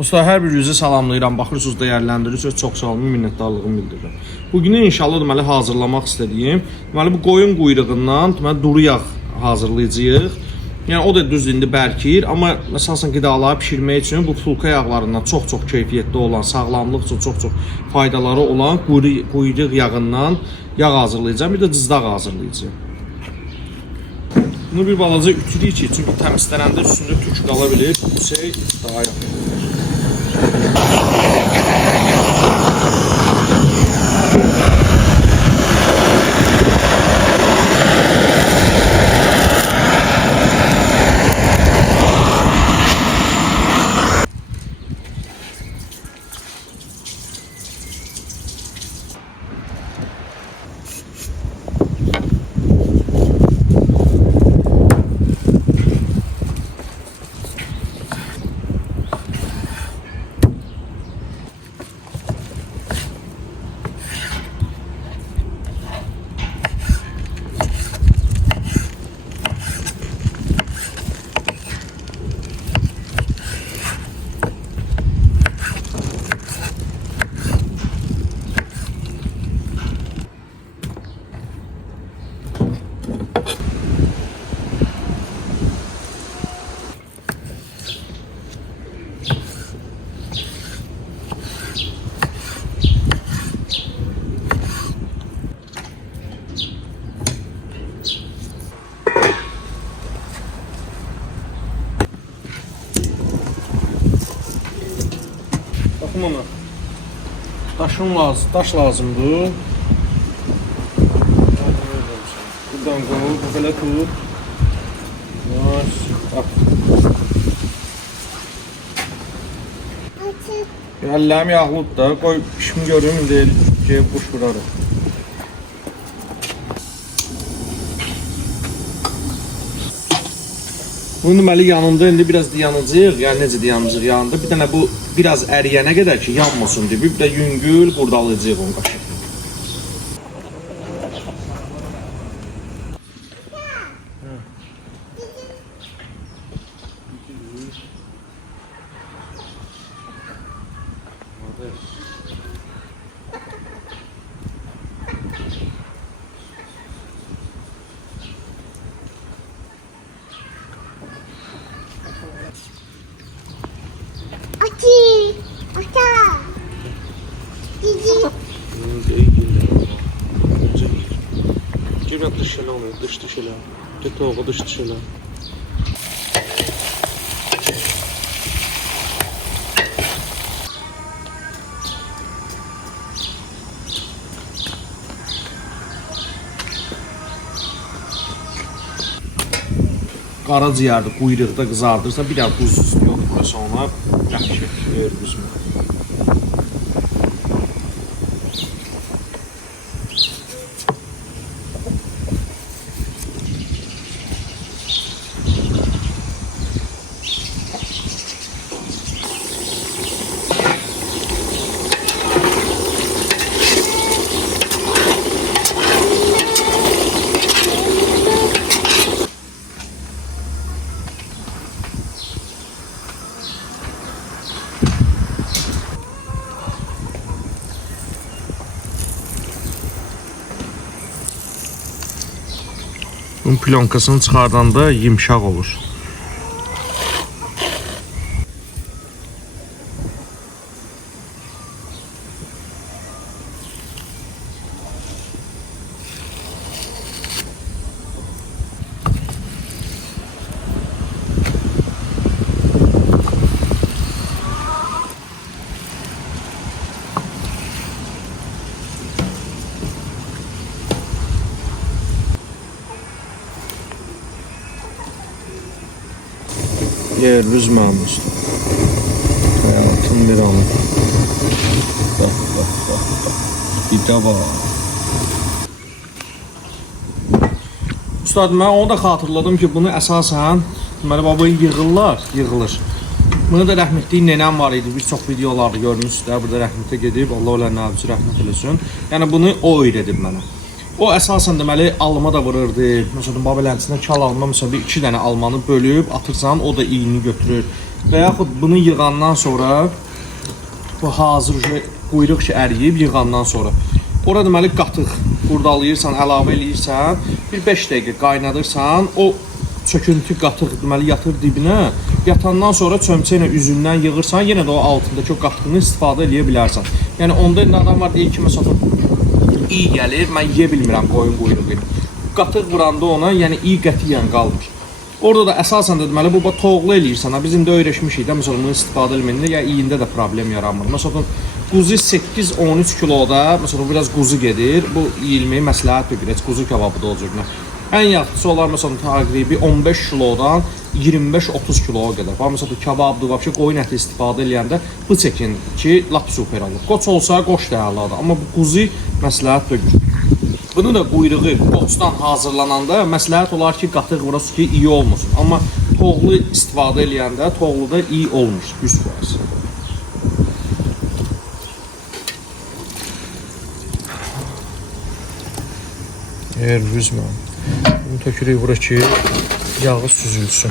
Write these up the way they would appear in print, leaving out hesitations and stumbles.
Dostlar, hər birinizi salamlayıram. Baxırsınız, dəyərləndirirsiniz. Çox sağ olun, minnətdarlığımı bildirirəm. Bugün inşallah deməli hazırlamaq istədiyim, deməli bu qoyun quyruğundan deməli duru yağ hazırlayacağıq. Yəni o da düz indi bərkir, amma əsasən qidaları bişirmək üçün bu fulka yağlarından çox keyfiyyətli olan, sağlamlıq üçün çox faydaları olan quyruq yağından yağ hazırlayacağam, bir də cızdaq hazırlayacağım. Bunu bir balaca ütüləyik ki, çünki təmizlənəndə üstündə tük qala bilir. Bu şey daha yaxın. Bakın ona. Daş lazımdır. Buradan koy, bu böyle tut. Yavaş, at. Əllərim yağlıdır da, qoy işimi görüm, deyil ki, quş vurarım. Bunun deməli yanında indi biraz dayanacaq, yəni necə dayanacaq yanında. Bir dənə bu biraz əriyənə qədər ki, yanmasın deyə bir də yüngül qurdalayacaq onu qaşıq. Girme dış şöyle oluyor, dış şöyle. Git oğlu dış şöyle. Qaraciyərdə quyruqda qızardırsa bir daha buz yoxdur sonra yaxşı yer qızmır. Bunun plonkasını çıxardanda yumşaq olur. Yer üzməmiş. Hayatın bir anı. Bak. Bir de var. Ustad, mən onu da xatırladım ki, bunu əsasən deməli babayı yığılır. Bunu da rəhmətli nənəm var idi. Bir çox videolarda görmüşsünüzlər. Burada rəhmətə gedib, Allah olan nəbisi rəhmət eləsin. Yəni bunu o öyrədib mənə. O əsasən deməli alma da vururdu. Məsələn, babeləncəsində kal alma, məsələn, bir iki dənə almanı bölüb atırsan, o da iyini götürür. və yaxud bunu yığandan sonra bu hazır quyruq ki əriyib yığandan sonra ora deməli qatıq qurdalayırsan, əlavə eləyirsən, bir 5 dəqiqə qaynadırsan, o çöküntü qatıq deməli yatır dibinə. Yatandan sonra çömçə ilə üzündən yığırsan, yenə də o altındakı o qatığını istifadə edə bilərsən. Yəni onda adam var deyir ki, məsələn iyi gəlir, mən yeyə bilmirəm qoyun quyruğu. Qatıq vuranda ona, yəni iyi qətiyyən qalmır. Orada da əsasən də deməli bu toğlu eləyirsən. Bizim də öyrəşmişik də, məsələn bunu istifadə etməyində ya iyində də problem yaranmır. Məsələn quzu 8-13 kiloda, məsələn biraz quzu gedir. Bu yeyilməyi məsləhət edir. Heç quzu kebabı da olacaq. Ən yaxşısı olar məsələn təqribi 15 kilodan 25-30 kiloya qədər. Bax məsələn kebabdır, vəbşə qoyun əti istifadə edəndə bu çəkin ki, lap super olur. Qoç olsa qoç da əladır, amma bu quzu məsləhət deyil. Bunu da quyruğu qoçdan hazırlananda məsləhət olar ki, qatıq vurası ki, iyi olmasın. Amma toğlu istifadə edəndə toğlu da iyi olmuş 100%. Üzmə. Bunu tökürük bura ki, yağı süzülsün.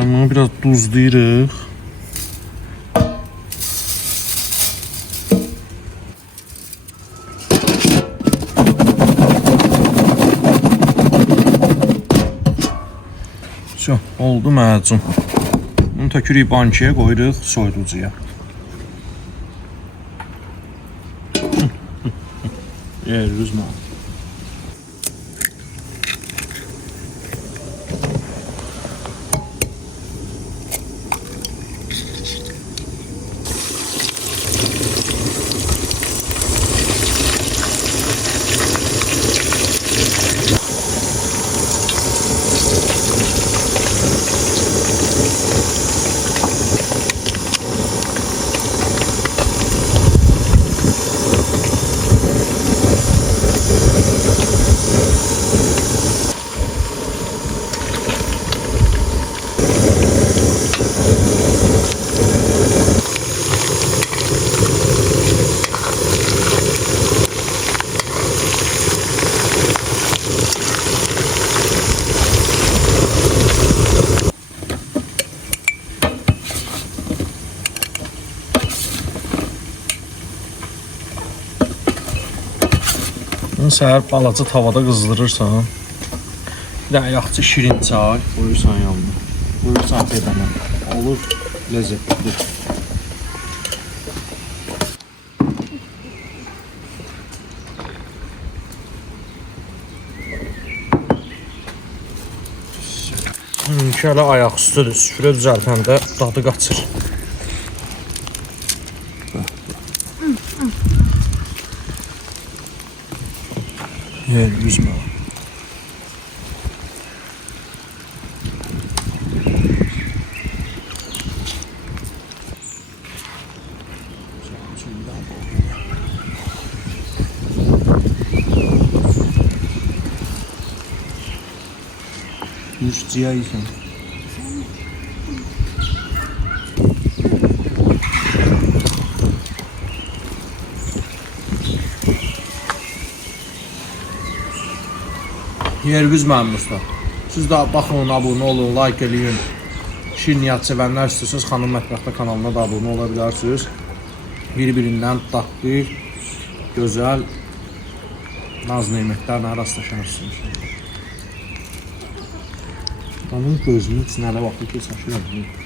Bunu biraz duzlayırıq. Oldu məcun. Bunu tökürük bankaya, qoyuruq soyuducuya. Üzmə. Səhər balaca tavada qızdırırsan. Bir də ayaqçı şirin çay qoyursan yanına. Qoyursan pedana. Olur ləzzətli. Şöyle ayaq üstüdür. Süfrə düzəltəndə dadı qaçır. Üzmə. Yüzcüyə yiysən. Yerviz mənim usta. Siz də baxın, abunə olun, like eləyin. şirniyyat sevənlər istəsəniz Xanım Mətbəxdə kanalına da abunə ola bilərsiniz. Bir-birindən dadlı, gözəl naz nemətlərlə rastlaşarsınız. Onun gözünün içinə elə baxır ki, şaşırır.